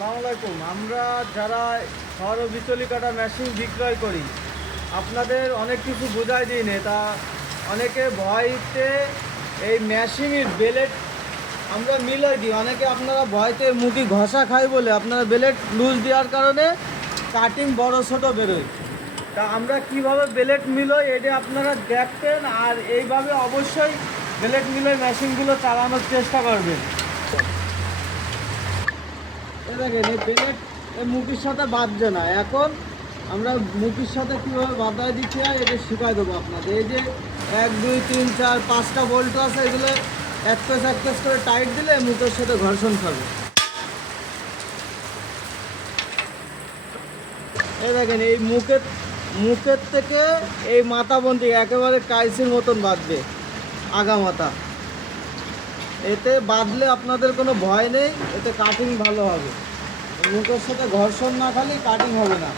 আসসালামু আলাইকুম। আমরা যারা সৌর বিচলি কাটা মেশিন বিক্রয় করি, আপনাদের অনেক কিছু বোঝাই দিই না, তা অনেকে ভয়তে এই মেশিনের বেলেট আমরা মিলাই দিই। অনেকে আপনারা ভয়তে মুখি ঘষা খাই বলে আপনারা বেলেট লুজ দেওয়ার কারণে কাটিং বড় ছোট বেরোয়। তা আমরা কিভাবে বেলেট মিলোই এটা আপনারা দেখতেন, আর এইভাবে অবশ্যই বেলেট মিলোই মেশিনগুলো চালানোর চেষ্টা করবেন। দেখেন এই বেলেট এই মুখির সাথে বাঁধছে না। এখন আমরা মুখির সাথে কীভাবে বাঁধায় দিতে হয় এটা শেখাই দেবো আপনাদের। এই যে 1 2 3 4 5টা বল্ট আছে, এগুলো এক পেস করে টাইট দিলে মুখের সাথে ঘর্ষণ খাবে। এই দেখেন এই মুখের থেকে এই মাথা বন্দি একেবারে কাইসির মতন বাঁধবে, আগা মাথা। এতে বাঁধলে আপনাদের কোনো ভয় নেই, এতে কাটিং ভালো হবে। মুখের সাথে ঘর্ষণ না খালি কাটিং হবে না।